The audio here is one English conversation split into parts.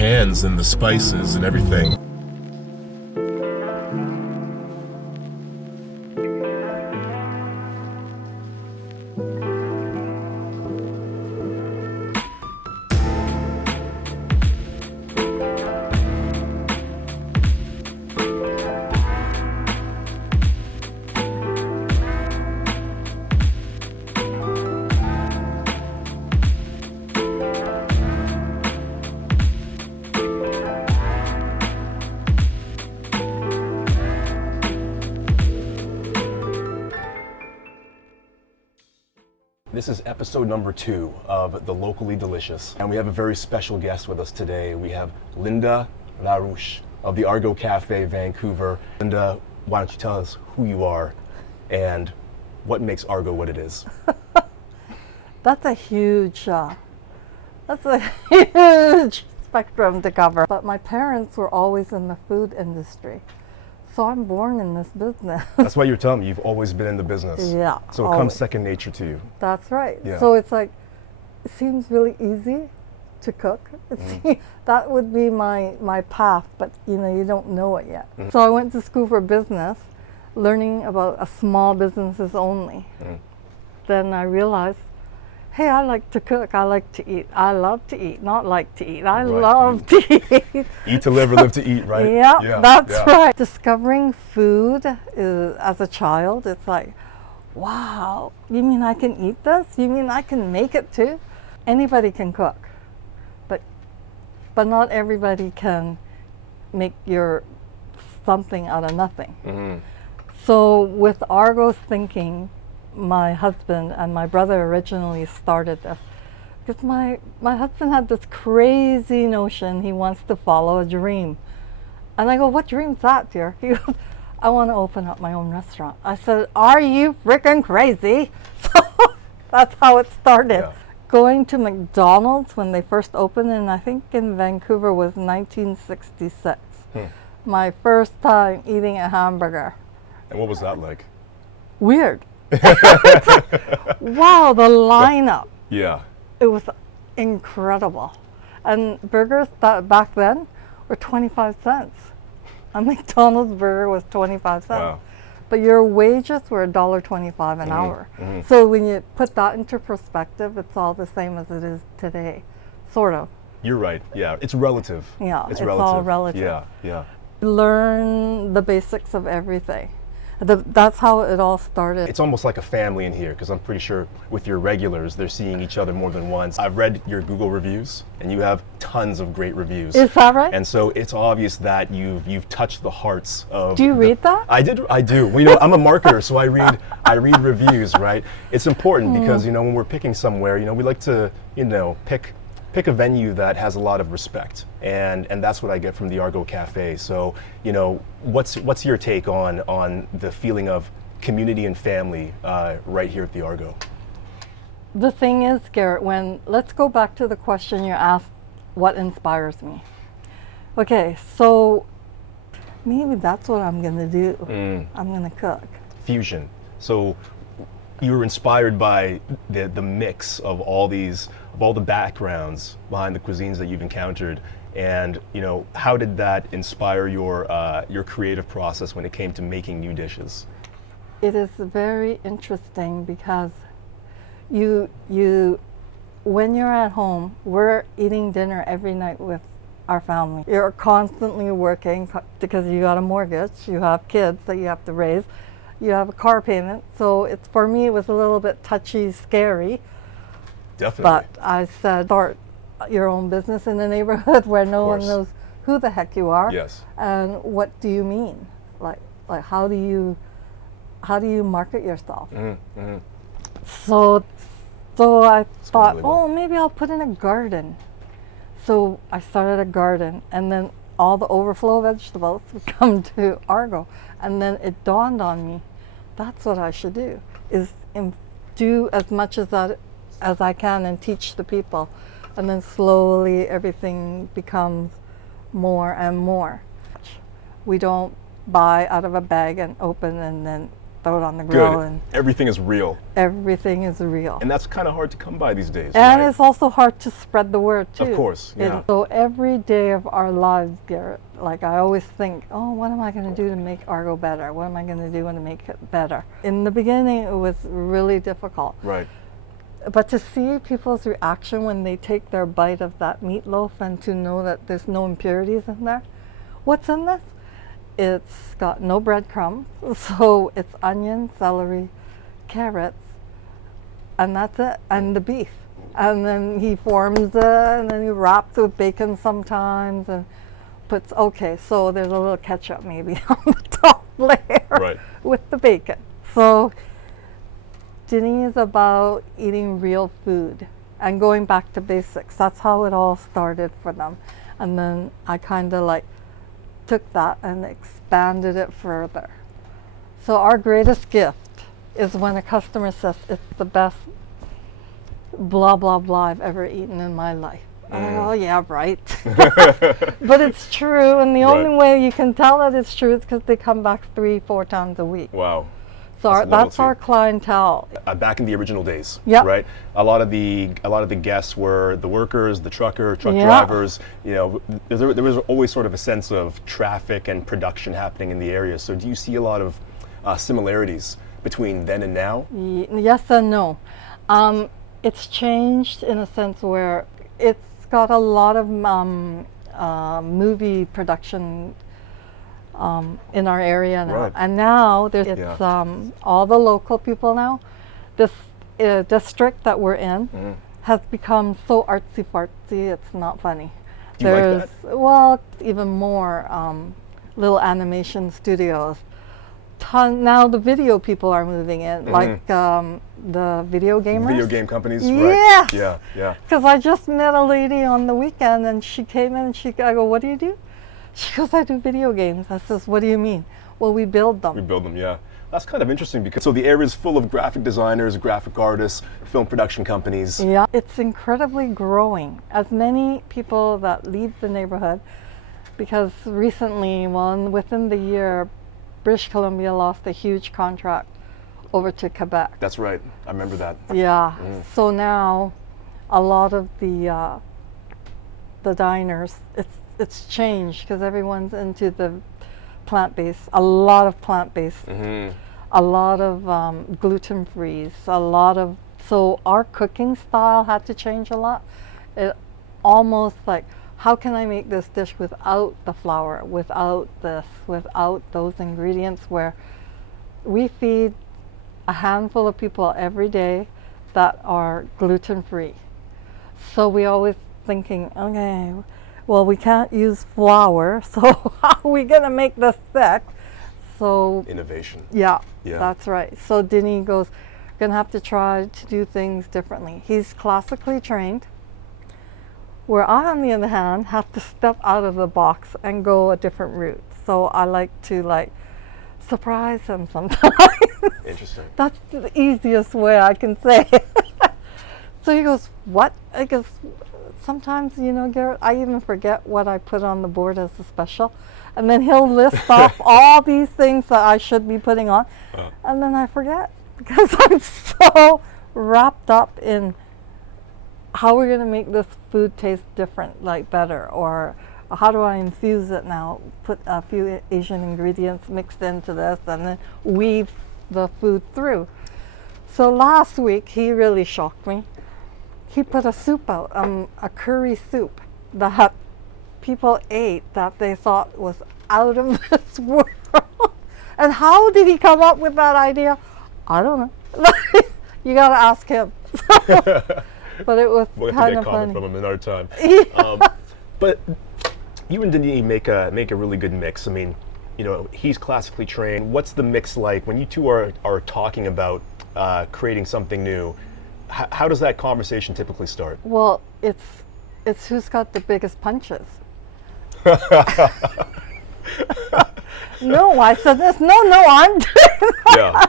hands and the spices and everything. This is episode number 2 of The Locally Delicious, and we have a very special guest with us today. We have Lynda Larouche of the Argo Cafe, Vancouver. Lynda, why don't you tell us who you are and what makes Argo what it is? That's a huge spectrum to cover. But my parents were always in the food industry. So I'm born in this business. That's why you're telling me you've always been in the business. Yeah. So it comes second nature to you. That's right. Yeah. So it's like, it seems really easy to cook. That would be my path, but you don't know it yet. So I went to school for business, learning about small businesses only. Then I realized, hey, I like to cook, I like to eat. I love to eat, not like to eat. I love to eat. Eat to live or live to eat, right? Yeah, that's right. Discovering food as a child, it's like, wow, you mean I can eat this? You mean I can make it too? Anybody can cook, but not everybody can make your something out of nothing. So with Argo's thinking, my husband and my brother originally started this because my husband had this crazy notion he wants to follow a dream. And I go, what dream's that, dear? He goes, I want to open up my own restaurant. I said, are you freaking crazy? So that's how it started. Yeah. Going to McDonald's when they first opened, and I think in Vancouver was 1966. My first time eating a hamburger. And what was that like? Weird. Wow, the lineup. Yeah. It was incredible. And burgers back then were 25 cents. A McDonald's burger was 25 cents. Wow. But your wages were $1.25 an hour. So when you put that into perspective, it's all the same as it is today, sort of. You're right. Yeah, it's relative. Yeah, it's relative. all relative. Yeah. Learn the basics of everything. That's how it all started. It's almost like a family in here, because I'm pretty sure with your regulars, they're seeing each other more than once. I've read your Google reviews, and you have tons of great reviews. Is that right? And so it's obvious that you've touched the hearts of. Do you read that? I do. Well, I'm a marketer, so I read reviews, right? It's important because when we're picking somewhere, we like to pick a venue that has a lot of respect, and that's what I get from the Argo Cafe. So, what's your take on the feeling of community and family right here at the Argo? The thing is, Garett, let's go back to the question you asked, what inspires me? Okay, so maybe that's what I'm gonna do. I'm gonna cook. Fusion. So you were inspired by the mix of all the backgrounds behind the cuisines that you've encountered, and how did that inspire your creative process when it came to making new dishes? It is very interesting because you when you're at home, we're eating dinner every night with our family. You're constantly working because you got a mortgage, you have kids that you have to raise, you have a car payment. So for me it was a little bit touchy, scary. Definitely. But I said, start your own business in a neighborhood where no one knows who the heck you are. Yes. And what do you mean? Like how do you market yourself? So I thought, maybe I'll put in a garden. So I started a garden, and then all the overflow vegetables would come to Argo. And then it dawned on me, that's what I should do, is do as much as I can and teach the people. And then slowly everything becomes more and more. We don't buy out of a bag and open and then throw it on the grill, Good. and Everything is real. everything is real. And that's kind of hard to come by these days. And right? it's also hard to spread the word too. Of course, yeah. And so every day of our lives, Garett, like I always think, oh, what am I going to do to make Argo better? What am I going to do to make it better? In the beginning, it was really difficult. Right. But to see people's reaction when they take their bite of that meatloaf and to know that there's no impurities in there. What's in this? It's got no breadcrumbs, so it's onion, celery, carrots, and that's it, and the beef. And then he forms it, and then he wraps it with bacon sometimes, and puts, okay, so there's a little ketchup maybe on the top layer Right. with the bacon. So Denny is about eating real food and going back to basics. That's how it all started for them. And then I kind of like took that and expanded it further. So our greatest gift is when a customer says it's the best blah blah blah I've ever eaten in my life. And I go, oh yeah, right. But it's true, and the only way you can tell that it's true is because they come back 3-4 times a week. Wow. So that's our clientele. Back in the original days, Yep. right? A lot of the guests were the workers, the truck Yeah. drivers. You know, there was always sort of a sense of traffic and production happening in the area. So do you see a lot of similarities between then and now? Yes and no. It's changed in a sense where it's got a lot of movie production in our area now. Right. And now it's all the local people now. This district that we're in has become so artsy fartsy, it's not funny. Do you like that? Well, even more little animation studios. Now the video people are moving in, like the video gamers. Video game companies, Yes. right? Yeah, yeah. Because I just met a lady on the weekend, and she came in, and I go, what do you do? She goes, I do video games. I says, what do you mean? Well, we build them. We build them, yeah. That's kind of interesting because so the area is full of graphic designers, graphic artists, film production companies. Yeah, it's incredibly growing. As many people that leave the neighborhood, because recently, within the year, British Columbia lost a huge contract over to Quebec. That's right. I remember that. Yeah. So now, a lot of the diners, it's changed because everyone's into the plant-based. A lot of plant-based. A lot of gluten-free. So our cooking style had to change a lot. It almost like, how can I make this dish without the flour, without this, without those ingredients, where we feed a handful of people every day that are gluten-free. So we always thinking, okay, well, we can't use flour, so how are we going to make this thick? So Innovation. yeah, Yeah. that's right. So Denny goes, going to have to try to do things differently. He's classically trained, where I, on the other hand, have to step out of the box and go a different route. So I like to surprise him sometimes. Interesting. That's the easiest way I can say it. So he goes, what? I guess sometimes, Garett, I even forget what I put on the board as a special. And then he'll list off all these things that I should be putting on. And then I forget because I'm so wrapped up in how we're going to make this food taste different, better, or how do I infuse it now, put a few Asian ingredients mixed into this, and then weave the food through. So last week, he really shocked me. He put a soup out, a curry soup that people ate that they thought was out of this world. And how did he come up with that idea? I don't know. You got to ask him. But it was kind of funny. From him another time. Yeah. But you and Denny make a really good mix. I mean, he's classically trained. What's the mix like when you two are talking about creating something new? How does that conversation typically start? Well, it's who's got the biggest punches. No, I said this. No, I'm doing Yeah,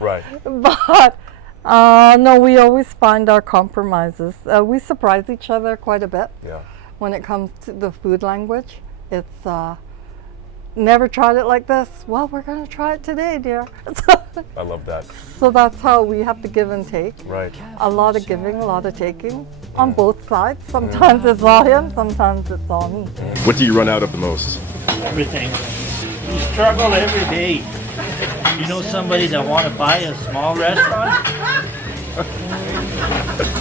right. But no, we always find our compromises. We surprise each other quite a bit Yeah. when it comes to the food language. It's never tried it like this. Well, we're going to try it today, dear. I love that. So that's how we have to give and take. Right. A lot of giving, a lot of taking on both sides. Sometimes it's all him, sometimes it's all me. What do you run out of the most? Everything. You struggle every day. You know somebody that want to buy a small restaurant?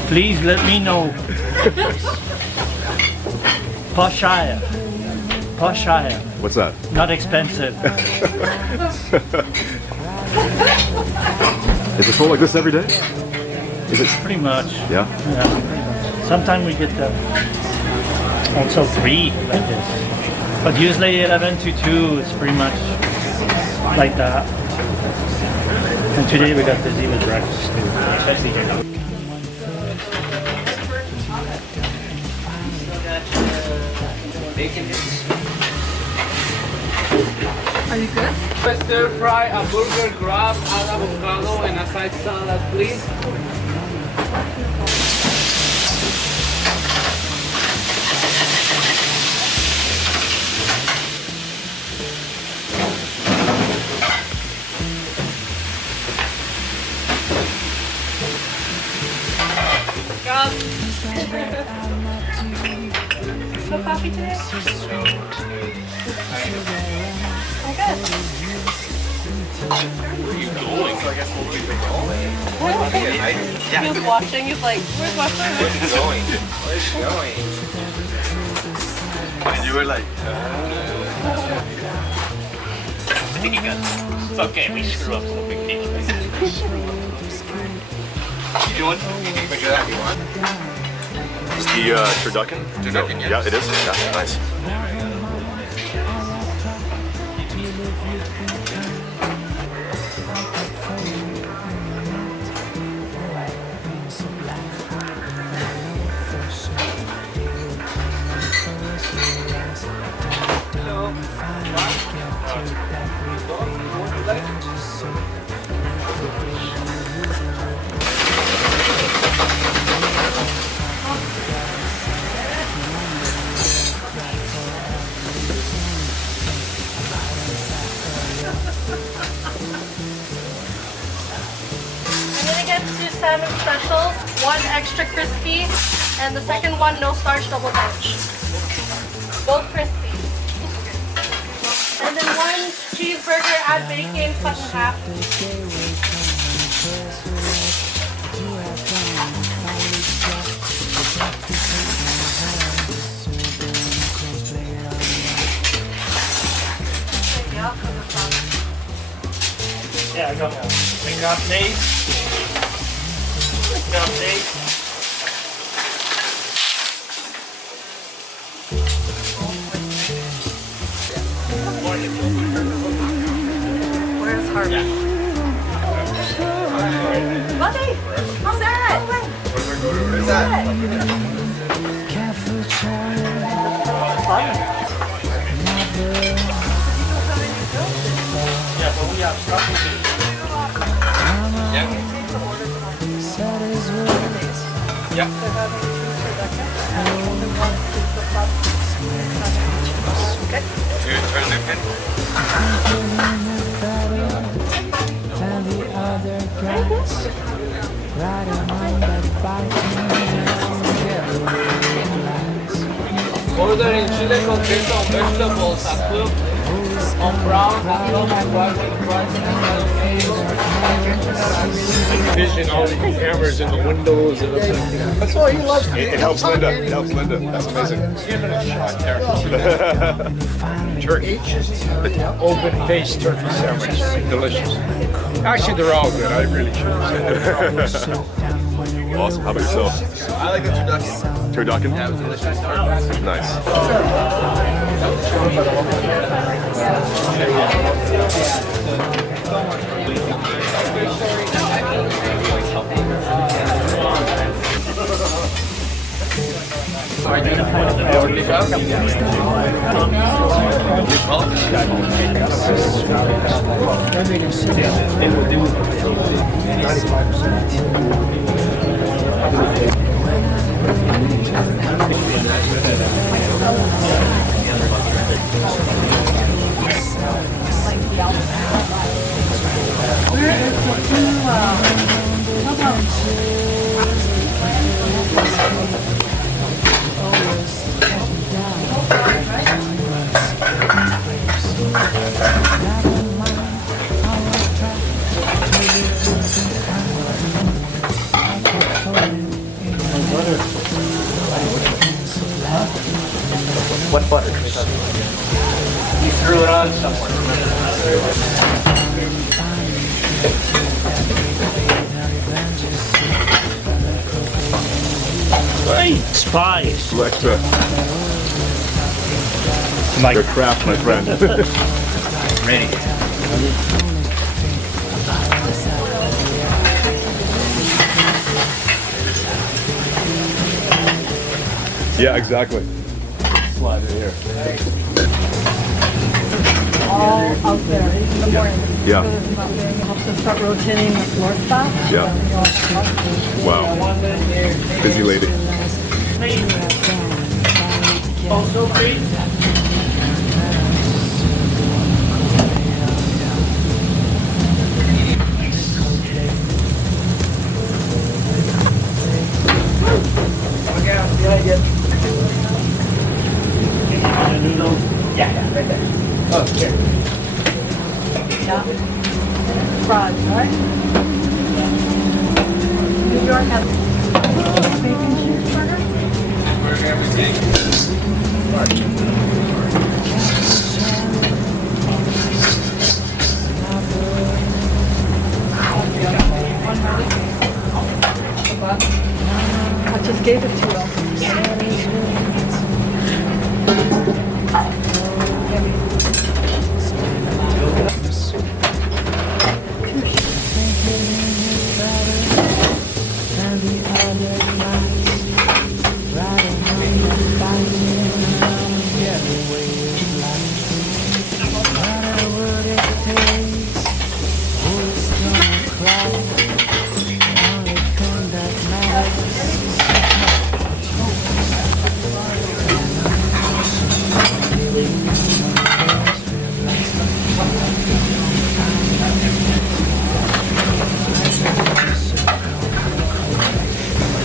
Please let me know. Poshire. Poshire. What's that? Not expensive. Is it full like this every day? Is it? Pretty much. Yeah. Yeah. Sometimes we get also 3 like this. But usually 11 to 2 is pretty much like that. And today we got busy with breakfast too. Especially here. Are you good? Stir fry, a burger grab, an avocado, and a side salad, please. No coffee today? Oh, good. He was watching. He's like, "Where's my food?" Where's going? And you were like, I think you got this. It's okay, we screw up, no big deal. You doing? You can pick it up if you want. Is the turducken? Turducken, yes. Yeah, it is. Yeah, nice. I'm gonna get 2 salmon specials, 1 extra crispy, and the second one no starch double dutch. Both crispy. And then 1 cheeseburger, add bacon, cut in half. Yeah, I got one. I got Nate. Got Nate. Where's Harvey? Buddy, how's that? where's that? Yeah, but we have stuff to do. Yeah. Yeah. Two turducken. Order in chile con queso on vegetables, a cook on brown, a long and white with rice and vision all these cameras in the windows. And that's why he loves it. It helps Linda. It helps Linda. That's amazing. Give it a shot there. Turkey. Open-faced turkey sandwich. Delicious. Actually, they're all good. I really should. Awesome. How about yourself? I like the turducken. Turducken? Yeah, it was delicious. Nice. What butter? You threw it on somewhere. Great spice. Alexa, My your craft, my friend. Ready. Yeah, exactly. Slide it here. All out there in the morning. Yeah. Because not being able to start rotating the floor fast. Yeah. Wow. Busy lady. Also great. Yeah, right there. Oh, here. Yeah. Fries, right? New York has bacon cheeseburger. I just gave it to you.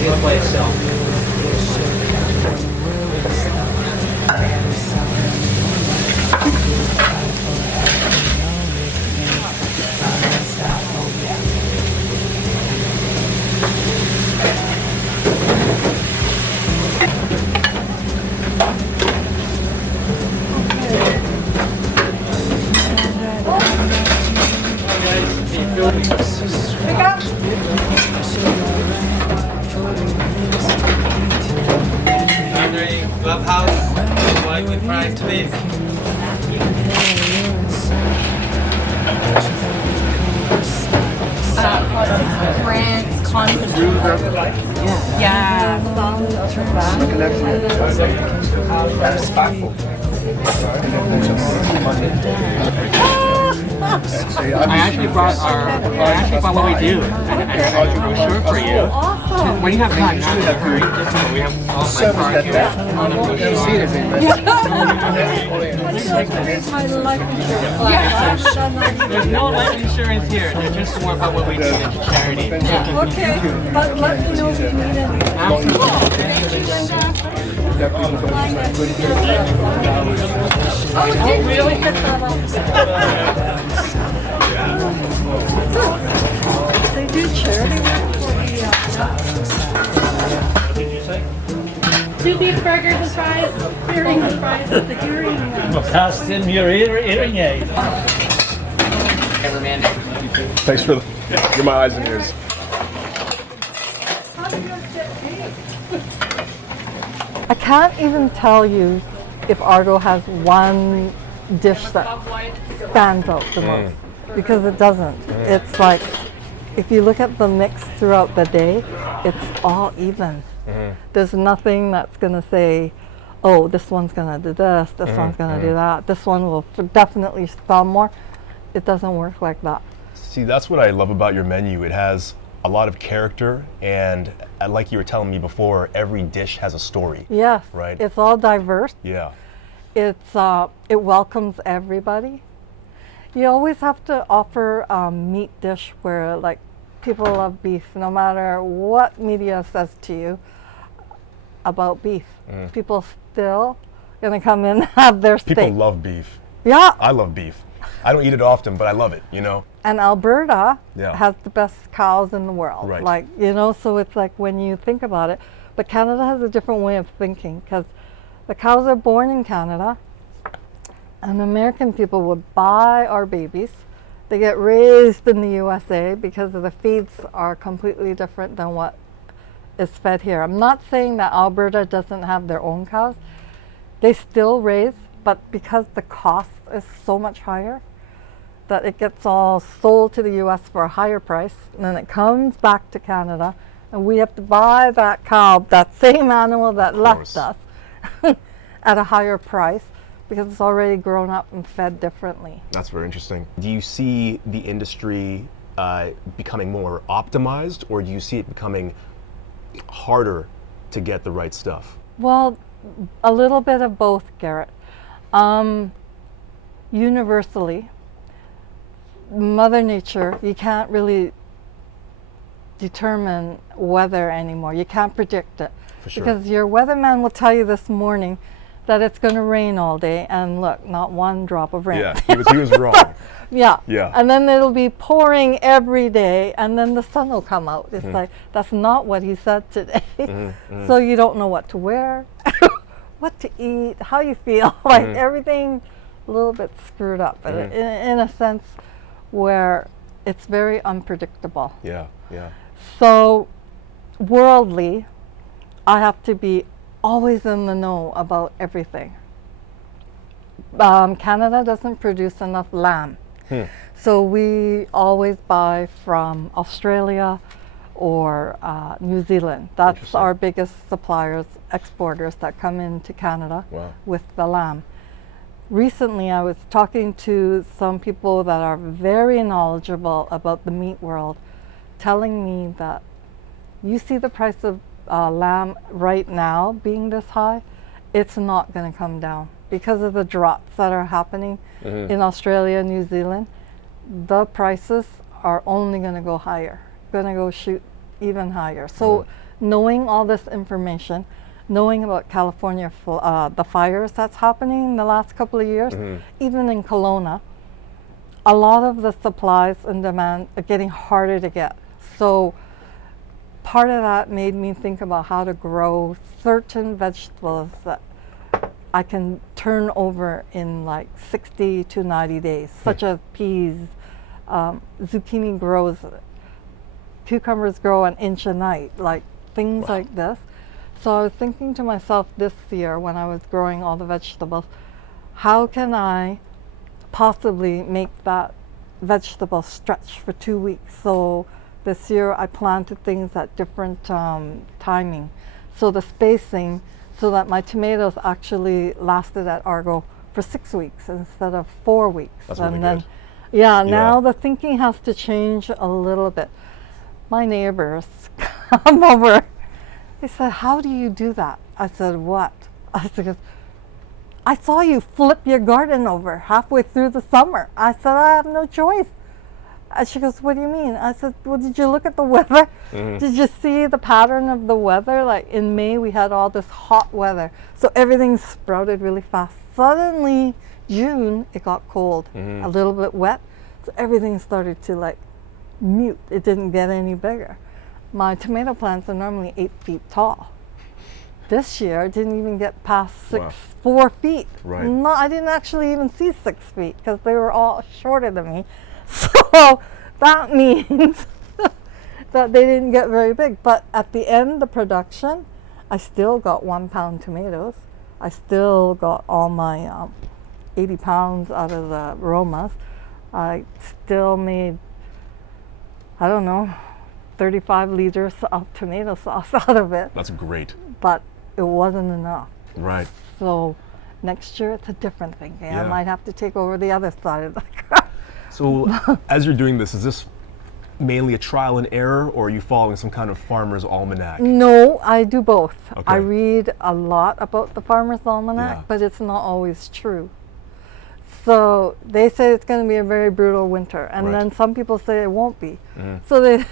He'll play itself. Clubhouse, like with fries, please. France yeah. I actually brought what we do. I'm sure for you. When you have time, not in a hurry, just so we have all my card here. There's no life insurance here. They're just more about what we do in charity. Okay, but let me know if you need Oh, really? They do charity work What did you say? 2 beef burgers and fries, hearing and fries with the hearing. Cast him your hearing aid. Cameraman. Thanks for you're my eyes and ears. I can't even tell you if Argo has one dish that stands out the most, because it doesn't. It's like, if you look at the mix throughout the day, it's all even. There's nothing that's going to say, oh, this one's going to do this, this one's going to do that, this one will definitely sell more. It doesn't work like that. See, that's what I love about your menu. It has a lot of character, and like you were telling me before, every dish has a story. Yes, Right. it's all diverse. Yeah. It welcomes everybody. You always have to offer a meat dish where like people love beef, no matter what media says to you about beef. People still gonna come in and have their steak. People love beef. Yeah. I love beef. I don't eat it often, but I love it, you know? And Alberta Yeah. has the best cows in the world. Right. Like, you know, so it's like when you think about it, but Canada has a different way of thinking because the cows are born in Canada and American people would buy our babies. They get raised in the USA because of the feeds are completely different than what is fed here. I'm not saying that Alberta doesn't have their own cows. They still raise, but because the cost is so much higher, that it gets all sold to the US for a higher price, and then it comes back to Canada, and we have to buy that cow, that same animal that left us, at a higher price because it's already grown up and fed differently. That's very interesting. Do you see the industry becoming more optimized, or do you see it becoming harder to get the right stuff? Well, a little bit of both, Garrett. Universally, Mother Nature, you can't really determine weather anymore. You can't predict it. For sure. Because your weatherman will tell you this morning that it's going to rain all day, and look, not one drop of rain. Yeah, he was wrong. Yeah. Yeah. And then it'll be pouring every day, and then the sun will come out. It's like, that's not what he said today. So you don't know what to wear, what to eat, how you feel. Like everything a little bit screwed up in a sense where it's very unpredictable. Yeah, yeah. So worldly, I have to be always in the know about everything. Canada doesn't produce enough lamb. So we always buy from Australia or New Zealand. That's Interesting. our biggest suppliers, exporters that come into Canada with the lamb. Recently, I was talking to some people that are very knowledgeable about the meat world, telling me that you see the price of lamb right now being this high, it's not going to come down because of the droughts that are happening in Australia, New Zealand. The prices are only going to go higher, going to go shoot even higher. So knowing all this information, knowing about California, the fires that's happening in the last couple of years, even in Kelowna, a lot of the supplies and demand are getting harder to get. So part of that made me think about how to grow certain vegetables that I can turn over in like 60 to 90 days, such as peas, zucchini grows, cucumbers grow an inch a night, like things like this. So I was thinking to myself this year when I was growing all the vegetables, how can I possibly make that vegetable stretch for 2 weeks? So this year I planted things at different timing. So the spacing, so that my tomatoes actually lasted at Argo for 6 weeks instead of 4 weeks. That's and really then, good. Now the thinking has to change a little bit. My neighbors come over. They said, "How do you do that?" I said, "What?" I said, "I saw you flip your garden over halfway through the summer." I said, "I have no choice." And she goes, "What do you mean?" I said, "Well, did you look at the weather? Did you see the pattern of the weather? Like in May, we had all this hot weather. So everything sprouted really fast. Suddenly, June, it got cold, a little bit wet. So everything started to like mute. It didn't get any bigger. My tomato plants are normally 8 feet tall. This year, it didn't even get past 4 feet. Right. No, I didn't actually even see 6 feet because they were all shorter than me. So that means that they didn't get very big. But at the end, the production, I still got 1 pound tomatoes. I still got all my 80 pounds out of the Romas. I still made, I don't know, 35 liters of tomato sauce out of it. That's great. But it wasn't enough. Right. So next year, it's a different thing. I Yeah. might have to take over the other side of the car. So as you're doing this, is this mainly a trial and error, or are you following some kind of farmer's almanac? No, I do both. Okay. I read a lot about the Farmer's Almanac, Yeah. but it's not always true. So they say it's going to be a very brutal winter, and Right. then some people say it won't be. So they,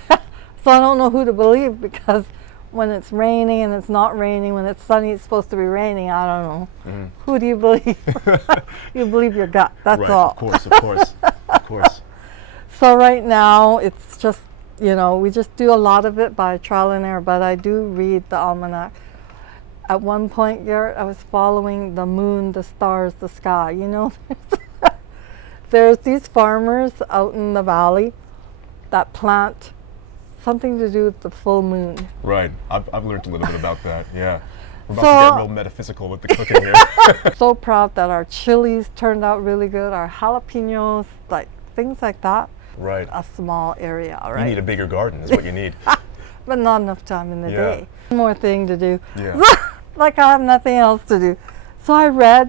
so I don't know who to believe, because when it's raining and it's not raining, when it's sunny it's supposed to be raining. I don't know. Who do you believe? You believe your gut. That's Right. all. Of course. Of course. Of course. So right now it's just, you know, we just do a lot of it by trial and error, but I do read the almanac. At one point, Garett, I was following the moon, the stars, the sky. You know, there's these farmers out in the valley that plant something to do with the full moon. Right. I've learned a little bit about that. Yeah. We're about So- to get real metaphysical with the cooking here. So proud that our chilies turned out really good, our jalapenos, like things like that. Right. A small area, You right? need a bigger garden is what you need. But not enough time in the Yeah. day. One more thing to do. Yeah. Like I have nothing else to do. So I read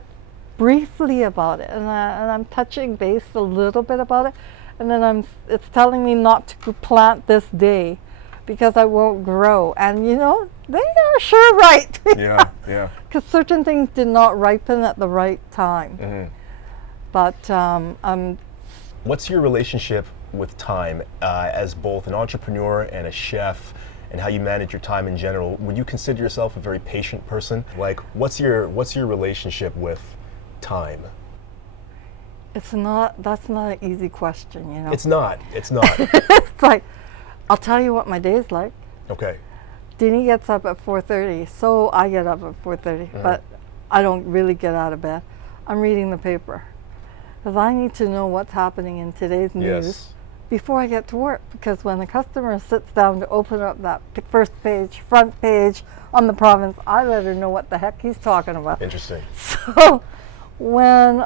briefly about it, and I'm touching base a little bit about it, and then it's telling me not to plant this day because I won't grow. And you know, they are sure right. Yeah. Yeah. Because certain things did not ripen at the right time. Mm-hmm. But What's your relationship with time as both an entrepreneur and a chef, and how you manage your time in general? Would you consider yourself a very patient person? Like, what's your relationship with time? that's not an easy question, you know. It's not. It's not. It's like, I'll tell you what my day's like. Okay. Denny gets up at 4:30, so I get up at 4:30, but I don't really get out of bed. I'm reading the paper, because I need to know what's happening in today's news Yes. before I get to work, because when the customer sits down to open up that first page, front page on the province, I better know what the heck he's talking about. Interesting. So when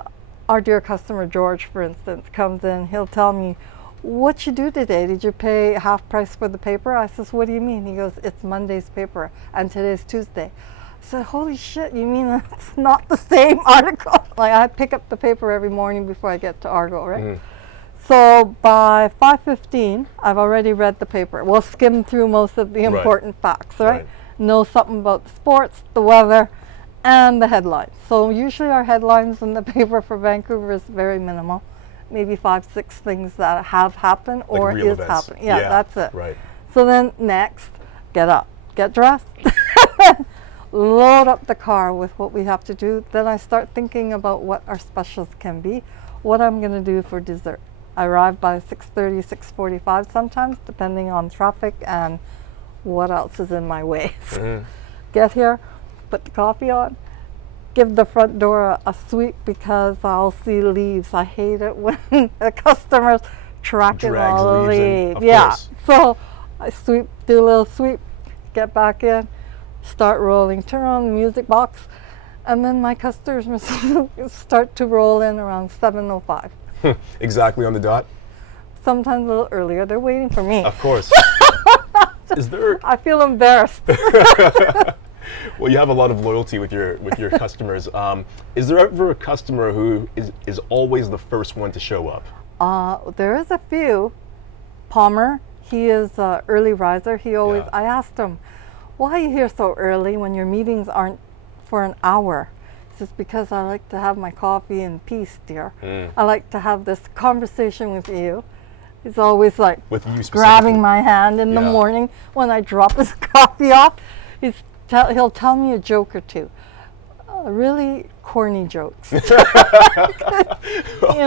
our dear customer George, for instance, comes in, he'll tell me, "What you do today? Did you pay half price for the paper?" I says, "What do you mean?" He goes, "It's Monday's paper and today's Tuesday." I said, "Holy shit, you mean it's not the same article?" Like, I pick up the paper every morning before I get to Argo, right? So by 5:15, I've already read the paper. We'll skim through most of the Right. important facts, right? Right. Know something about the sports, the weather, and the headlines. So usually our headlines in the paper for Vancouver is very minimal. Maybe 5-6 things that have happened Like or real is events. happening. Yeah, that's it. Right. So then next, get up, get dressed, load up the car with what we have to do. Then I start thinking about what our specials can be, what I'm going to do for dessert. I arrive by 6:30, 6:45 sometimes, depending on traffic and what else is in my way. Get here, put the coffee on, give the front door a sweep, because I'll see leaves. I hate it when the customers tracking Drags all the leaves in, leaves. of Yeah, course. so I sweep, do a little sweep, get back in, start rolling, turn on the music box, and then my customers start to roll in around 7:05. Exactly on the dot. Sometimes a little earlier. They're waiting for me. Of course. Is there? I feel embarrassed. Well, you have a lot of loyalty with your customers. Is there ever a customer who is always the first one to show up? There is a few. Palmer, he is an early riser. He always, Yeah. I asked him, "Why are you here so early when your meetings aren't for an hour?" He says, "Because I like to have my coffee in peace, dear. I like to have this conversation with you." He's always like With you specifically? grabbing my hand in the Yeah. morning when I drop his coffee off. He'll tell me a joke or two. Really corny jokes. You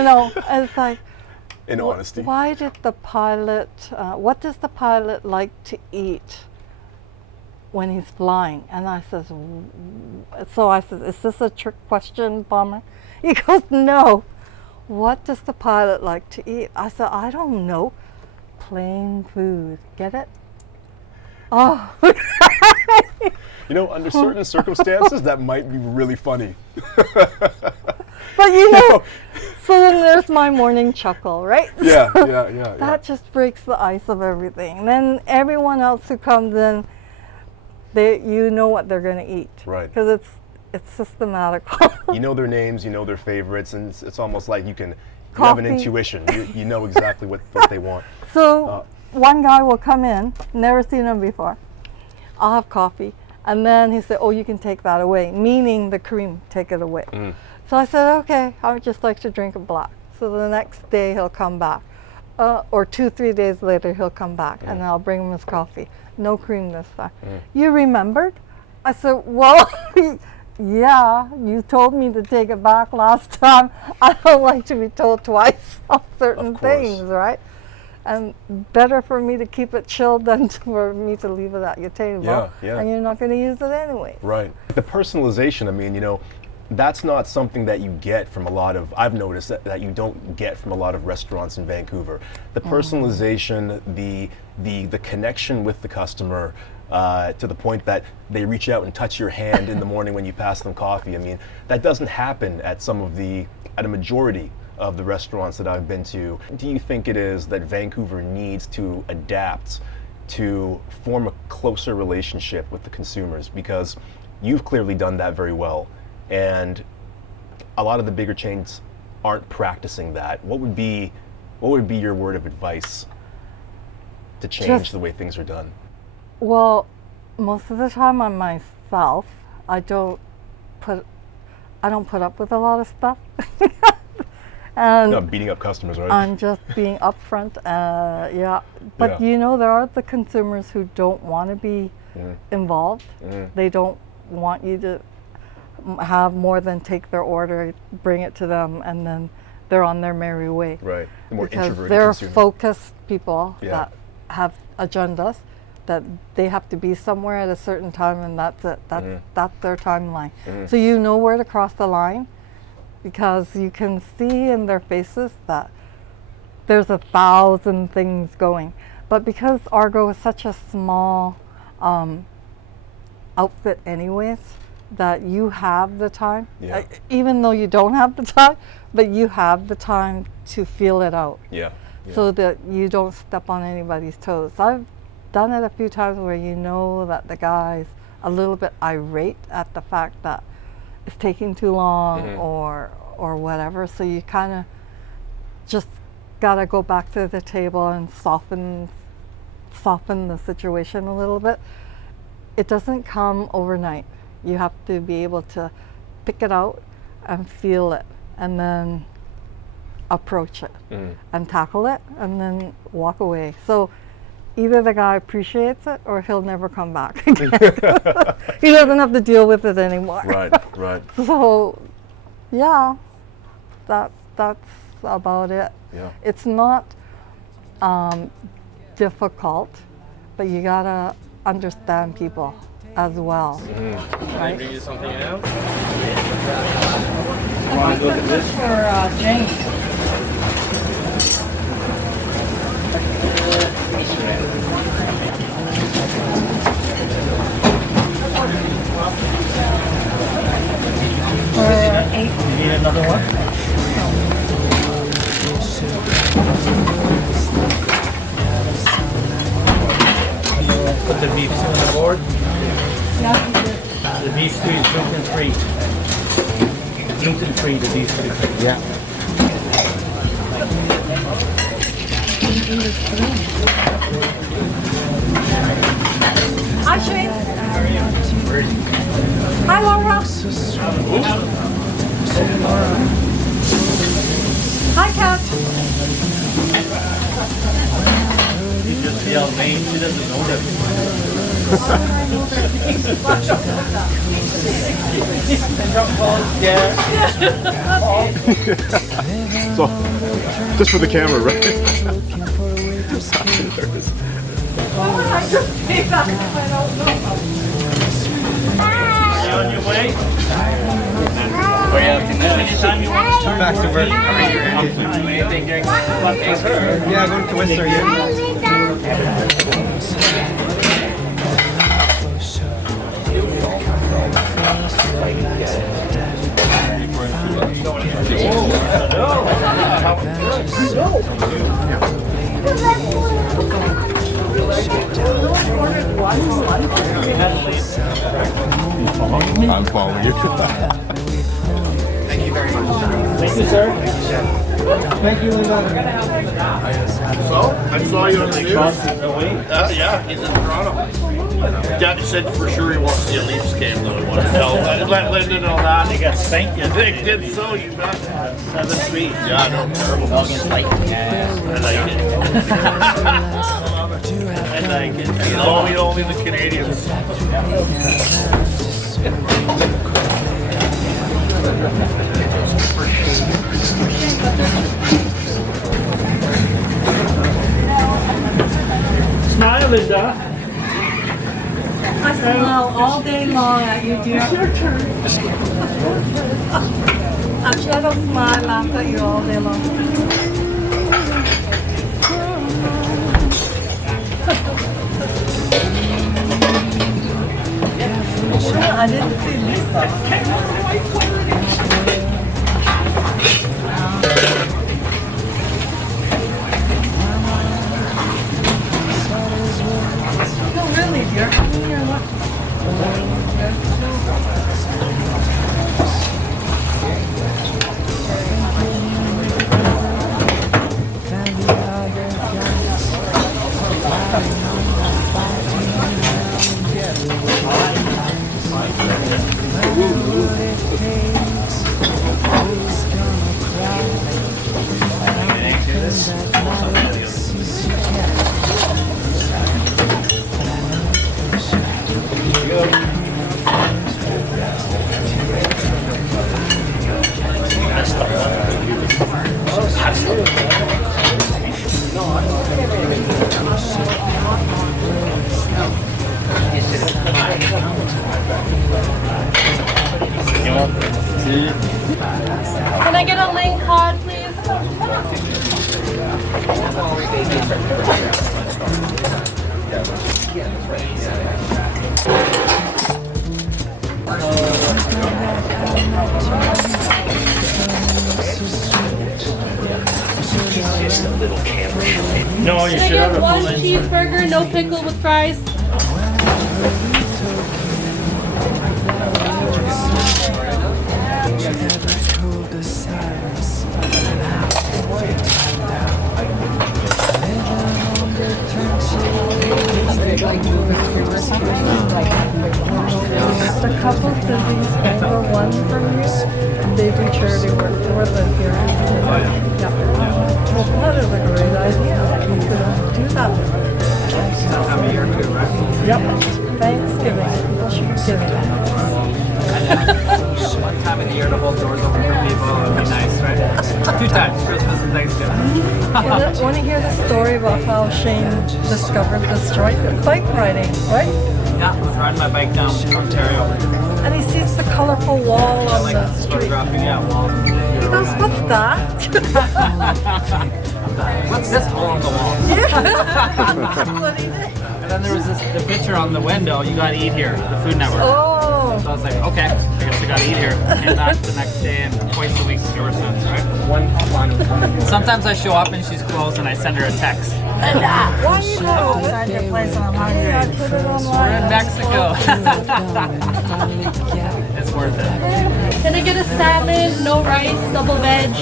know, it's like, In honesty. why did the pilot, what does the pilot like to eat when he's flying? And I says, is this a trick question, Palmer? He goes, "No. What does the pilot like to eat?" I said, "I don't know. Plain food." Get it? Oh. You know, under certain circumstances, that might be really funny. But you know, so then there's my morning chuckle, right? Yeah, So yeah. that just breaks the ice of everything. And then everyone else who comes in, you know what they're going to eat. Right. Because it's systematical. You know their names, you know their favorites, and it's almost like you have an Coffee. intuition. You know exactly what they want. So one guy will come in, never seen him before. I'll have coffee. And then he said, "Oh, you can take that away," meaning the cream, take it away. So I said, okay, I would just like to drink it black. So the next day he'll come back. Or 2-3 days later he'll come back and I'll bring him his coffee. No cream this time. You remembered? I said, well, yeah, you told me to take it back last time. I don't like to be told twice on certain things, right? And better for me to keep it chilled than for me to leave it at your table. Yeah. And you're not going to use it anyway. Right. The personalization, I mean, that's not something that you get from a lot of, I've noticed that you don't get from a lot of restaurants in Vancouver. The personalization, the connection with the customer, to the point that they reach out and touch your hand in the morning when you pass them coffee. I mean, that doesn't happen at a majority of the restaurants that I've been to. Do you think it is that Vancouver needs to adapt to form a closer relationship with the consumers? Because you've clearly done that very well. And a lot of the bigger chains aren't practicing that. What would be your word of advice to change the way things are done? Well, most of the time on myself, I don't put up with a lot of stuff. And not beating up customers, right? I'm just being upfront. But there are the consumers who don't want to be involved. They don't want you to have more than take their order, bring it to them, and then they're on their merry way. Right. The more because introverted they're consumer. focused people that have agendas, that they have to be somewhere at a certain time, and that's it. That's their timeline. So you know where to cross the line, because you can see in their faces that there's 1,000 things going. But because Argo is such a small outfit anyways, that you have the time, even though you don't have the time, but you have the time to feel it out. So that you don't step on anybody's toes. I've done it a few times where you know that the guy's a little bit irate at the fact that it's taking too long or whatever, so you kind of just gotta go back to the table and soften the situation a little bit. It doesn't come overnight. You have to be able to pick it out and feel it, and then approach it and tackle it, and then walk away. So either the guy appreciates it or he'll never come back again. He doesn't have to deal with it anymore. Right. So yeah, that's about it. It's not difficult, but you gotta understand people as well. Can I bring you something else? I think this is for Jane. You need another one? Put the beef on the board. The beef is gluten-free. Gluten-free, the beef. Hi, Shane. Hi, Laura. Hi, Kat. You just yell name, she doesn't know that. So, just for the camera, right? I just say that. I don't know. You on your way? Anytime you want to start Back to work. Yeah, going to Whistler, I'm following you. Thank you very much. you, sir. Thank you, Linda. So, I saw you on the news. Crossing the way. Yeah, he's in Toronto. Dad said for sure he wants to see a Leafs game, though. He wanted to tell, let Linda know that. They got spanked They yesterday. did so, you bet. 7-3. Yeah, no, terrible. I like it. I like it. Only the Canadians. Smile, Linda. I smile all day long at you, dear. It's your turn. Actually, I don't smile, laugh at you all day long. I didn't see Lisa. No, really, dear. I mean, you're not. Can I get a link card, please? No, you Can I should have get a one full cheeseburger, no pickle with fries? The couple siblings over one from you, they do charity work for them here. Yeah. Well, that is a great idea. You could do that. Yep. Thanksgiving. One time of the year to hold doors open for people would be nice, right? 2 times, Christmas and Thanksgiving. Want to hear the story about how Shane discovered the strike of bike riding, right? Yeah, I was riding my bike down Ontario. And he sees the colorful wall I on like the street. photographing, yeah, walls. He goes, what's that? What's this hole on the wall? What do you think? And then there was the picture on the window, you gotta eat here, the Food Network. Oh, So I was like, okay, I guess I gotta eat here. Came back the next day and twice a week ever since, right? Sometimes I show up and she's closed and I send her a text. why you go? Your place on Monday. I put it We're online. in Mexico. It's worth it. Can I get a salad, no rice, double veg,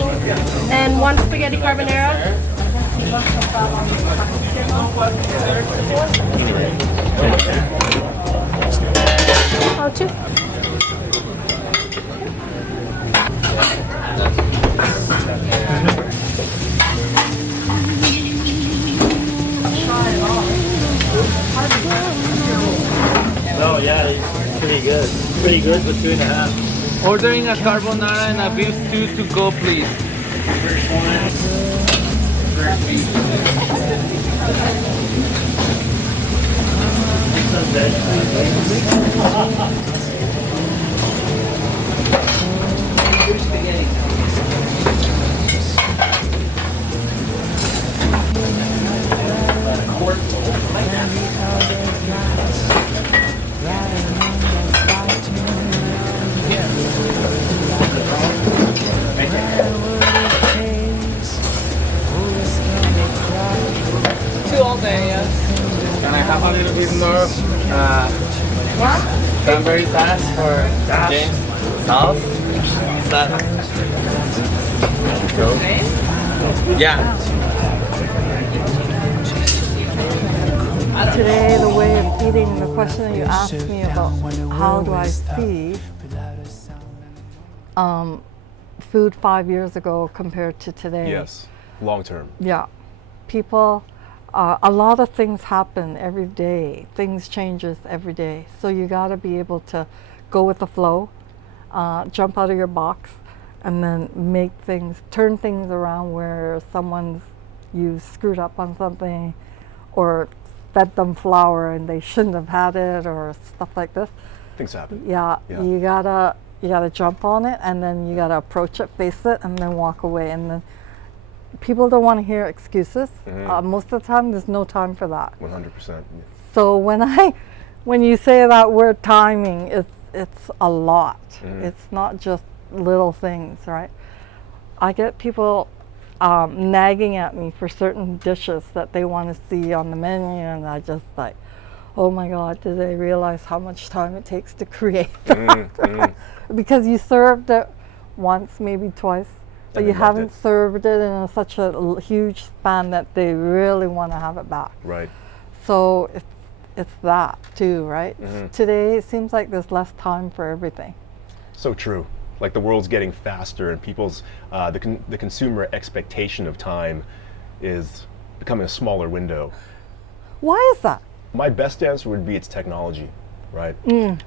and one spaghetti carbonara? Oh, two. Oh yeah, it's pretty good. Pretty good for 2.5. Ordering a carbonara and a beef stew to go, please. Two all day, yes. Can I have a little bit more cranberry sauce for James? Sauce? Yeah. Today, the way of eating, the question that you asked me about how do I see food 5 years ago compared to today. Yes, long term. Yeah, people, a lot of things happen every day. Things changes every day. So you got to be able to go with the flow, jump out of your box, and then make things, turn things around where you screwed up on something, or fed them flour and they shouldn't have had it, or stuff like this. Things happen. Yeah, you gotta jump on it, and then you gotta approach it, face it, and then walk away. And then people don't want to hear excuses. Most of the time, there's no time for that. 100%. So when you say that word timing, it's a lot. It's not just little things, right? I get people nagging at me for certain dishes that they want to see on the menu, and I just like, oh my God, do they realize how much time it takes to create that? Because you served it once, maybe twice, but you haven't served it in such a huge span that they really want to have it back. Right. So it's that too, right? Today it seems like there's less time for everything. So true. Like the world's getting faster, and people's the consumer expectation of time is becoming a smaller window. Why is that? My best answer would be it's technology, right?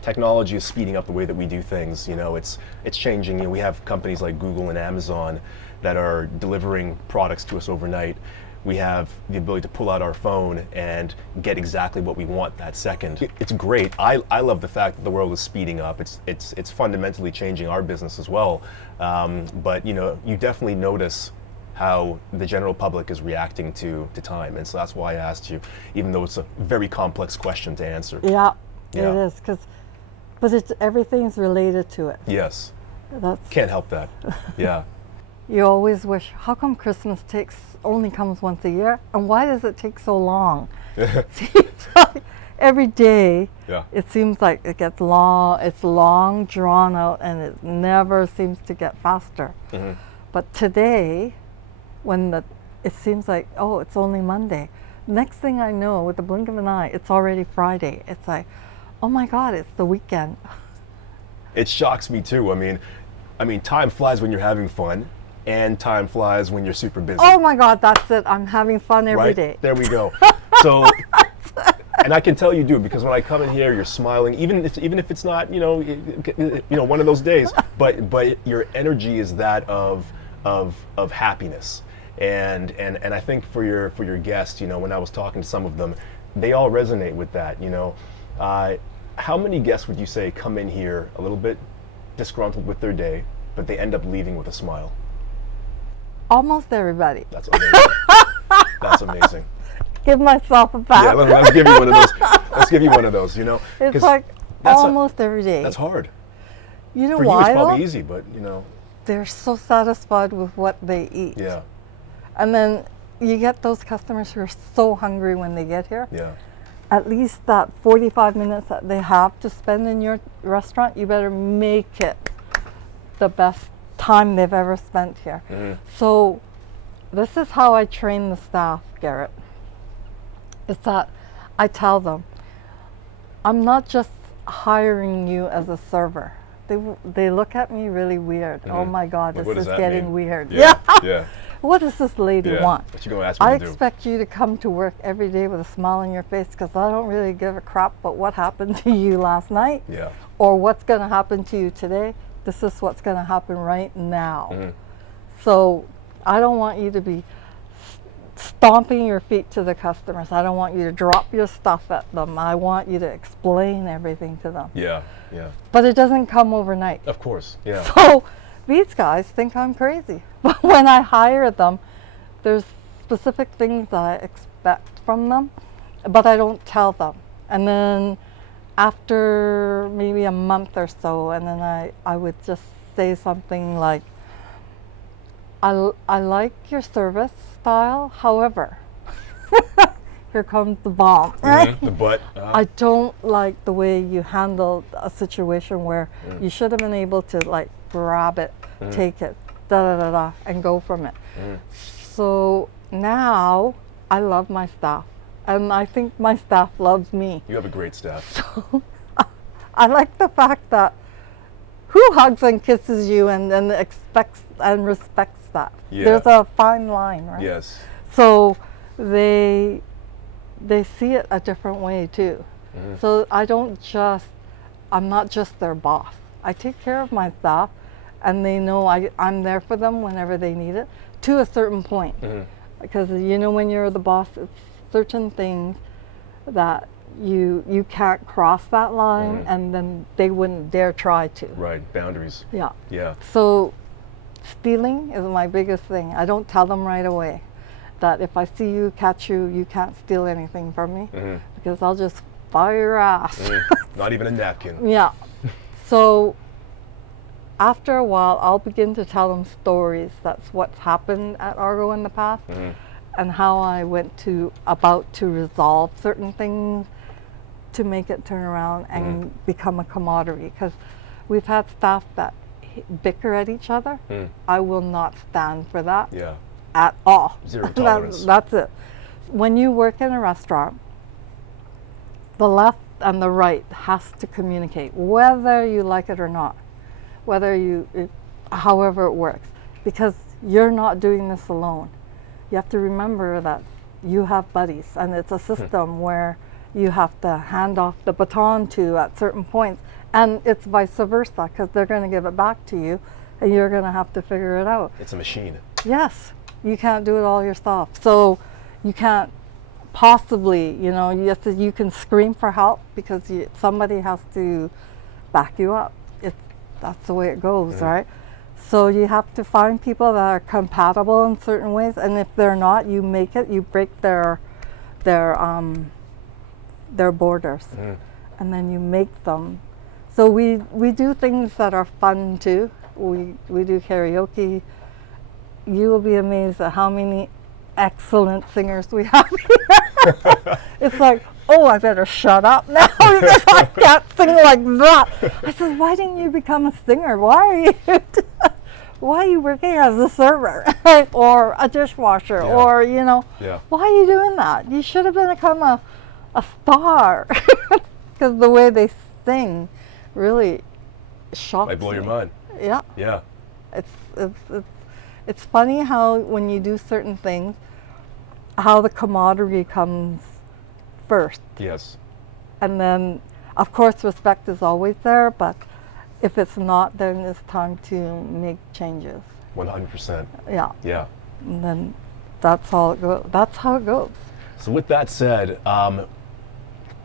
Technology is speeding up the way that we do things. You know, it's changing. You know, we have companies like Google and Amazon that are delivering products to us overnight. We have the ability to pull out our phone and get exactly what we want that second. It's great. I love the fact that the world is speeding up. It's fundamentally changing our business as well. But you know, you definitely notice how the general public is reacting to time, and so that's why I asked you, even though it's a very complex question to answer. Yeah. It is, but everything's related to it. Yes. That's Can't help that. Yeah. You always wish, how come Christmas only comes once a year, and why does it take so long? Seems like every day, it seems like it gets long. It's long, drawn out, and it never seems to get faster. But today, it seems like, oh, it's only Monday. Next thing I know, with the blink of an eye, it's already Friday. It's like, oh my God, it's the weekend. It shocks me too. I mean, time flies when you're having fun, and time flies when you're super busy. Oh my God, that's it. I'm having fun every day. There we go. So, and I can tell you do, because when I come in here, you're smiling, even if it's not, one of those days. But your energy is that of happiness, and I think for your guests, when I was talking to some of them, they all resonate with that. How many guests would you say come in here a little bit disgruntled with their day, but they end up leaving with a smile? Almost everybody. That's amazing. That's amazing. Give myself a pat. Yeah, let's give you one of those. Let's give you one of those. It's like almost every day. That's hard. You know For why? you, it's probably though? easy, but They're so satisfied with what they eat. Yeah. And then you get those customers who are so hungry when they get here. Yeah. At least that 45 minutes that they have to spend in your restaurant, you better make it the best time they've ever spent here. So this is how I train the staff, Garett. It's that I tell them, I'm not just hiring you as a server. They look at me really weird. Oh my God, Like, this is getting weird. Yeah. Yeah. What does this lady want? What you gonna ask me I to do? expect you to come to work every day with a smile on your face, because I don't really give a crap about what happened to you last night or what's going to happen to you today. This is what's going to happen right now. So I don't want you to be stomping your feet to the customers. I don't want you to drop your stuff at them. I want you to explain everything to them. Yeah, yeah. But it doesn't come overnight. Of course, yeah. So these guys think I'm crazy. But when I hire them, there's specific things that I expect from them, but I don't tell them. And then after maybe a month or so, and then I would just say something like, I like your service style, however, here comes the bomb, right? The butt. I don't like the way you handled a situation where you should have been able to like grab it, take it, da da da da, and go from it. So now I love my staff, and I think my staff loves me. You have a great staff. So I like the fact that who hugs and kisses you and expects and respects that? Yeah. There's a fine line, right? Yes. So they see it a different way too. So I'm not just their boss. I take care of my staff, and they know I'm there for them whenever they need it, to a certain point. Because you know, when you're the boss, it's certain things that you can't cross that line, and then they wouldn't dare try to. Right, boundaries. Yeah. Yeah. So stealing is my biggest thing. I don't tell them right away that if I see you, catch you, you can't steal anything from me, because I'll just fire your ass. Not even a napkin. Yeah. So after a while, I'll begin to tell them stories. That's what's happened at Argo in the past, and how I went about to resolve certain things to make it turn around and become a commodity. Because we've had staff that bicker at each other. I will not stand for that. Yeah. At all. Zero tolerance. That's it. When you work in a restaurant, the left and the right has to communicate, whether you like it or not, however it works, because you're not doing this alone. You have to remember that you have buddies, and it's a system where you have to hand off the baton to at certain points, and it's vice versa, because they're going to give it back to you, and you're going to have to figure it out. It's a machine. Yes, you can't do it all yourself. So you can't possibly, you can scream for help, because somebody has to back you up. That's the way it goes, right? So you have to find people that are compatible in certain ways, and if they're not, you break their borders, and then you make them. So we do things that are fun too. We do karaoke. You will be amazed at how many excellent singers we have here. It's like, oh, I better shut up now because I can't sing like that. I said, why didn't you become a singer? Why are you working as a server or a dishwasher or, why are you doing that? You should have become a star, because the way they sing really shocks me. Might blow your mind. Yeah. Yeah. It's funny how when you do certain things, how the camaraderie comes first. Yes. And then, of course, respect is always there, but if it's not, then it's time to make changes. 100%. Yeah. Yeah. And then that's how it goes. So with that said,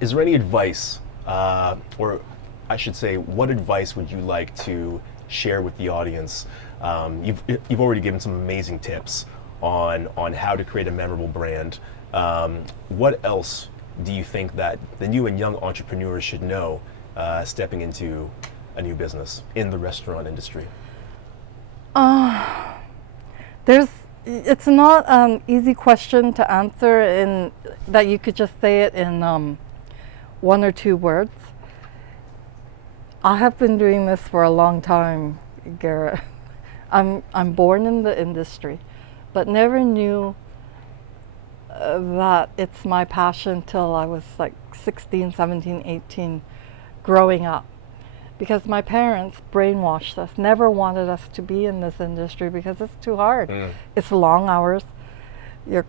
is there any advice, or I should say, what advice would you like to share with the audience? You've already given some amazing tips on how to create a memorable brand. What else do you think that the new and young entrepreneurs should know stepping into a new business in the restaurant industry? It's not an easy question to answer in that you could just say it in one or two words. I have been doing this for a long time, Garett. I'm born in the industry, but never knew that it's my passion till I was like 16, 17, 18, growing up. Because my parents brainwashed us, never wanted us to be in this industry because it's too hard. It's long hours. You're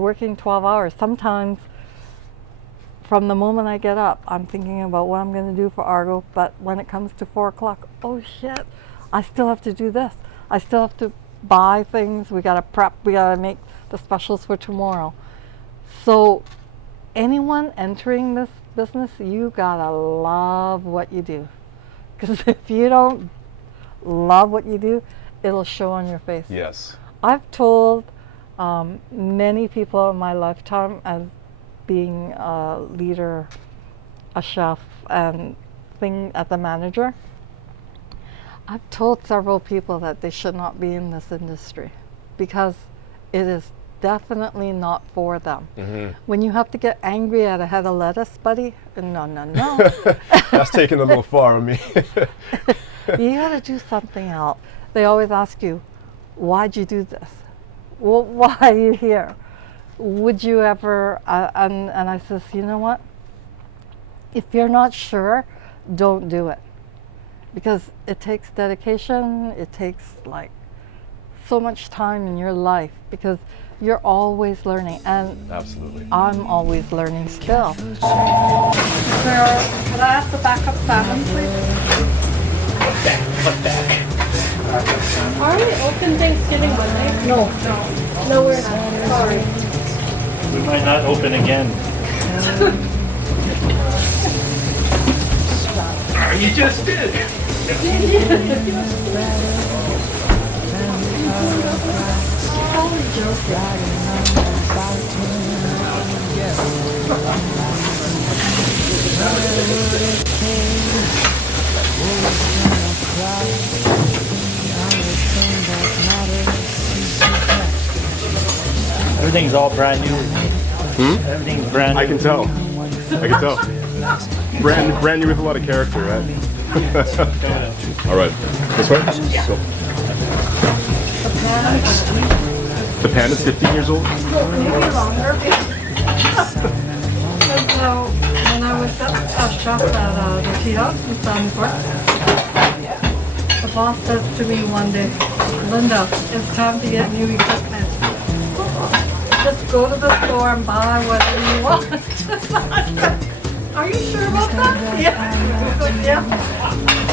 working 12 hours. Sometimes from the moment I get up, I'm thinking about what I'm going to do for Argo, but when it comes to 4 o'clock, oh shit, I still have to do this. I still have to buy things. We got to prep. We got to make the specials for tomorrow. So anyone entering this business, you got to love what you do. Because if you don't love what you do, it'll show on your face. Yes. I've told many people in my lifetime, as being a leader, a chef, and as a manager, I've told several people that they should not be in this industry because it is definitely not for them. When you have to get angry at a head of lettuce, buddy, no. That's taking a little far on me. You got to do something else. they always ask you, why'd you do this? Well, why are you here? Would you ever, and I says, you know what? If you're not sure, don't do it. Because it takes dedication, it takes like so much time in your life because you're always learning, and Absolutely. I'm always learning still. Could I ask the backup salmon, please? What back? Are we open Thanksgiving Monday? No. No, we're not. Sorry. We might not open again. You just did. Everything's all brand new. Everything's brand new. I can tell. I can tell. Brand new with a lot of character, right? All right. This way? So, the pan is 15 years old? Maybe longer. So when I was a chef at the tea house in Vancouvers, the boss says to me one day, Linda, it's time to get new equipment. Just go to the store and buy whatever you want. Are you sure about that? Yeah. He said, yeah. I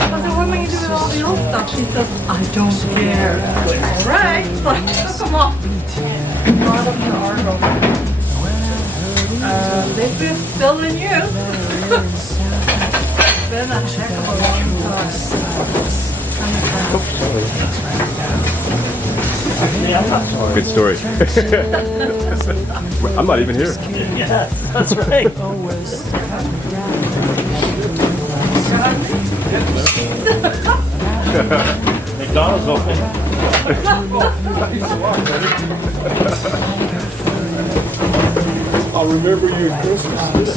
said, what am I going to do with all the old stuff? She says, I don't care. All right. So I took them off. Brought them to Argo. They've been still in use. It's been a heck of a long time. Good story. I'm not even here. Yeah, that's right. McDonald's open. I'll remember you at Christmas.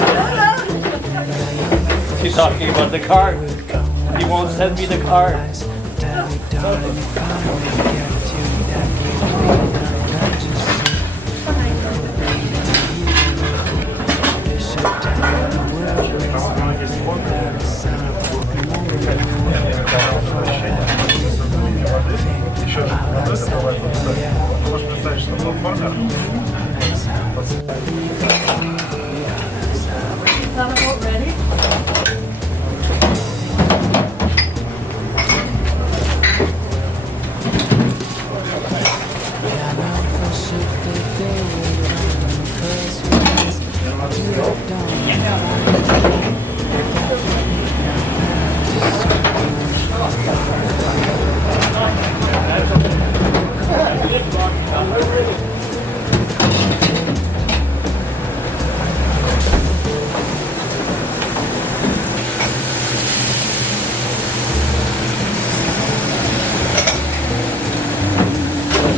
She's talking about the card. He won't send me the card. Is that about ready?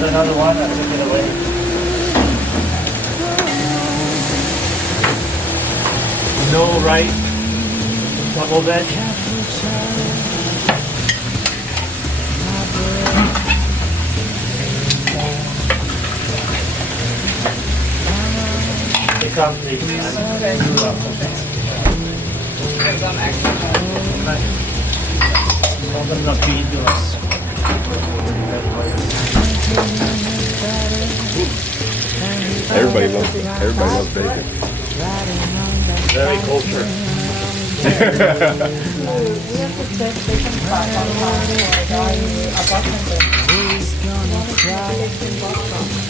There's another one. I took it away. No right. Double veg. Here comes Everybody loves bacon. very cultured.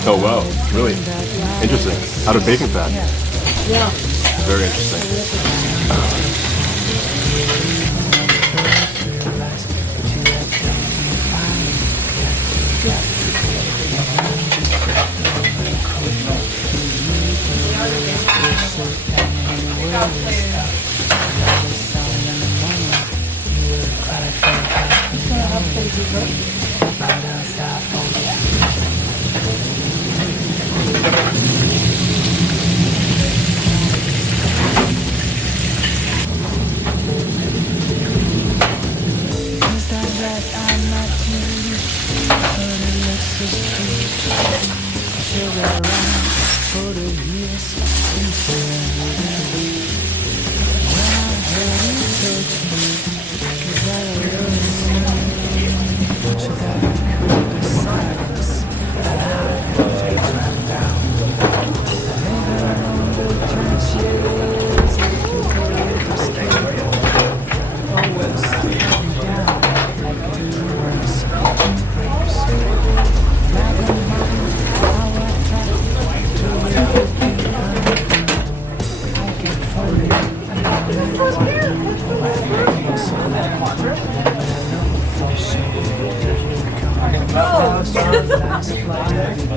Oh wow, really interesting. Out of bacon fat. Yeah. Very interesting.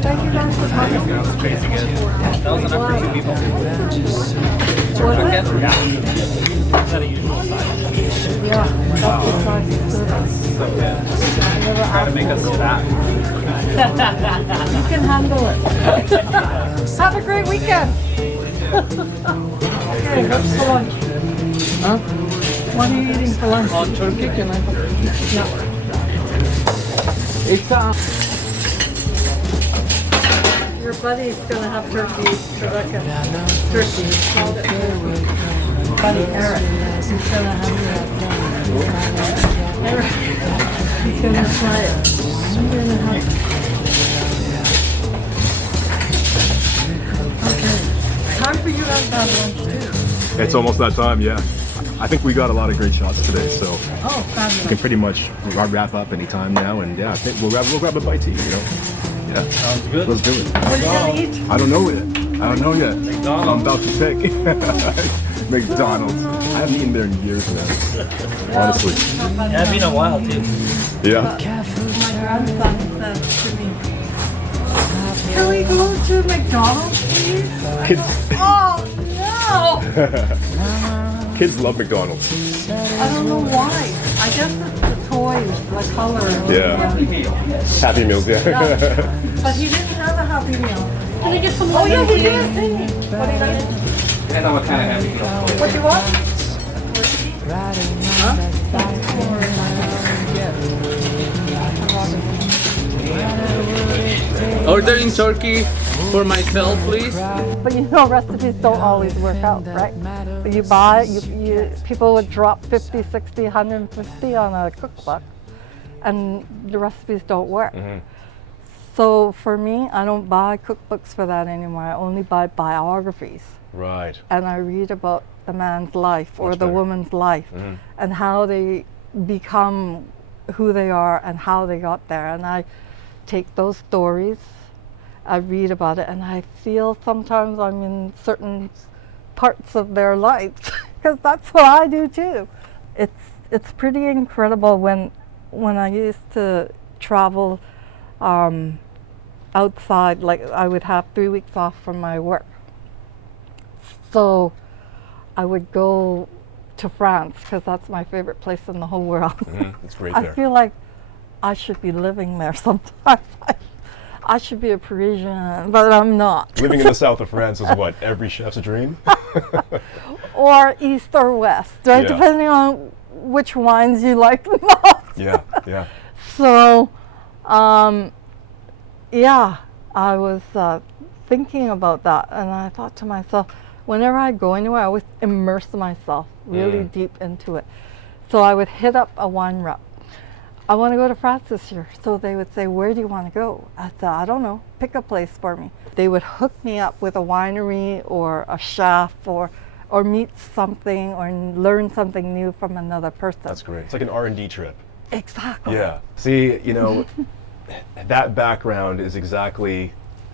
Thank you guys for coming. That was enough for 2 people. Was it? Yeah. Is that a usual size? Yeah, that's the size of service. So good. I never Trying to make us fat. You can handle it. Have a great weekend. Okay, what's for lunch? Huh? What are you eating for lunch? Turkey, can I? Yeah. It's Your buddy's gonna have turkey, Rebecca. Turkey. He called it turkey. Buddy Eric. He's gonna have that. Eric. He's gonna try it. I'm gonna have it. Okay. Time for you guys to have lunch too. It's almost that time, yeah. I think we got a lot of great shots today, so Oh, we can fabulous. pretty much wrap up any time now, and yeah, I think we'll grab a bite to eat, you know? Yeah. Sounds good. Let's do it. What are you gonna eat? I don't know yet. McDonald's. I'm about to pick. McDonald's. I haven't eaten there in years now. Honestly. Yeah, it's been a while too. Yeah. My grandson said to me, "Can we go to McDonald's, please?" Kids, Oh no! kids love McDonald's. I don't know why. I guess it's the toys, the color. Yeah. Happy Meals, yeah. But he didn't have a Happy Meal. Can I get some Oh yeah, he lemon did. Didn't he? What did I get? Depends on what kind of Happy Meal. What do you want? Ordering turkey for myself, please. But you know, recipes don't always work out, right? You buy, people would drop 50, 60, 150 on a cookbook, and the recipes don't work. So for me, I don't buy cookbooks for that anymore. I only buy biographies. Right. And I read about the man's life or Much the better. woman's life and how they become who they are and how they got there. And I take those stories, I read about it, and I feel sometimes I'm in certain parts of their lives because that's what I do too. It's pretty incredible when I used to travel outside, like I would have 3 weeks off from my work. So I would go to France because that's my favorite place in the whole world. It's great I there. feel like I should be living there sometimes. I should be a Parisian, but I'm not. Living in the south of France is what? Every chef's dream? Or east or west, right? Yeah. Depending on which wines you like the most. Yeah, yeah. So, yeah, I was thinking about that, and I thought to myself, whenever I go anywhere, I always immerse myself really deep into it. So I would hit up a wine rep. I want to go to France this year. So they would say, where do you want to go? I said, I don't know, pick a place for me. They would hook me up with a winery or a chef or meet something or learn something new from another person. That's great. It's like an R&D trip. Exactly. Yeah. See, you know, that background is exactly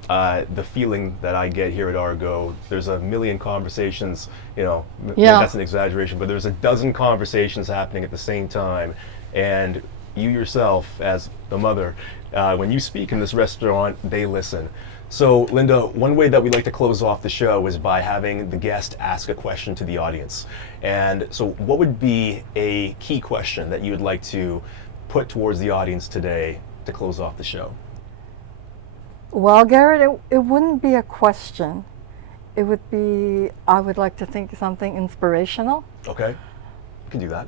the feeling that I get here at Argo. There's a million conversations, you know, maybe that's an exaggeration, but there's a dozen conversations happening at the same time. And you yourself, as the mother, when you speak in this restaurant, they listen. So, Linda, one way that we like to close off the show is by having the guest ask a question to the audience. And so what would be a key question that you would like to put towards the audience today to close off the show? Well, Garrett, it wouldn't be a question. It would be, I would like to think something inspirational. Okay, you can do that.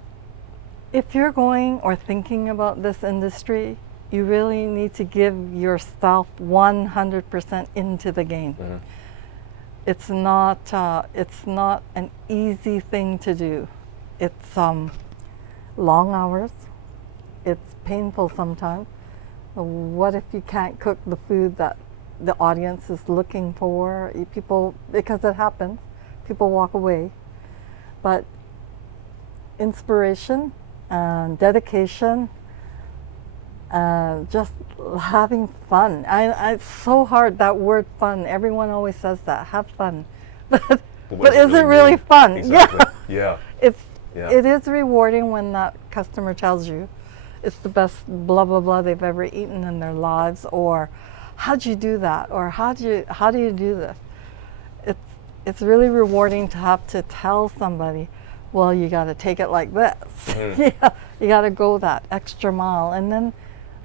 If you're going or thinking about this industry, you really need to give yourself 100% into the game. It's not an easy thing to do. It's long hours. It's painful sometimes. What if you can't cook the food that the audience is looking for? People, because it happens, people walk away. But inspiration and dedication, just having fun. It's so hard, that word fun. Everyone always says that, have fun. But is it really fun? Exactly. Yeah. It is rewarding when that customer tells you it's the best blah blah blah they've ever eaten in their lives, or how'd you do that, or how do you do this? It's really rewarding to have to tell somebody, well, you got to take it like this. Yeah, you got to go that extra mile, and then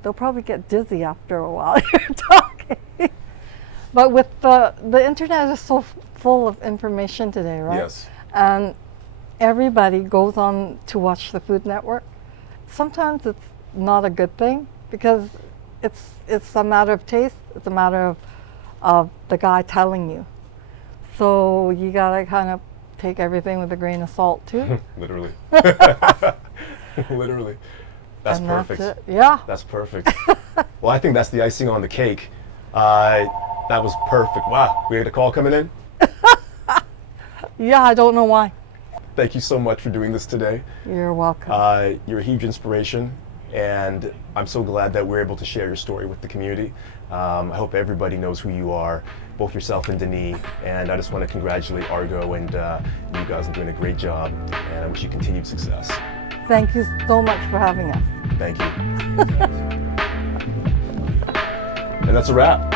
they'll probably get dizzy after a while you're talking. But with the internet is so full of information today, right? Yes. And everybody goes on to watch the Food Network. Sometimes it's not a good thing because it's a matter of taste. It's a matter of the guy telling you. So you gotta kind of take everything with a grain of salt too. Literally. Literally. That's And perfect. That's it. Yeah. That's perfect. Well, I think that's the icing on the cake. That was perfect. Wow, we had a call coming in. Yeah, I don't know why. Thank you so much for doing this today. You're welcome. You're a huge inspiration, and I'm so glad that we're able to share your story with the community. I hope everybody knows who you are, both yourself and Denis, and I just want to congratulate Argo, and you guys are doing a great job, and I wish you continued success. Thank you so much for having us. Thank you. And that's a wrap.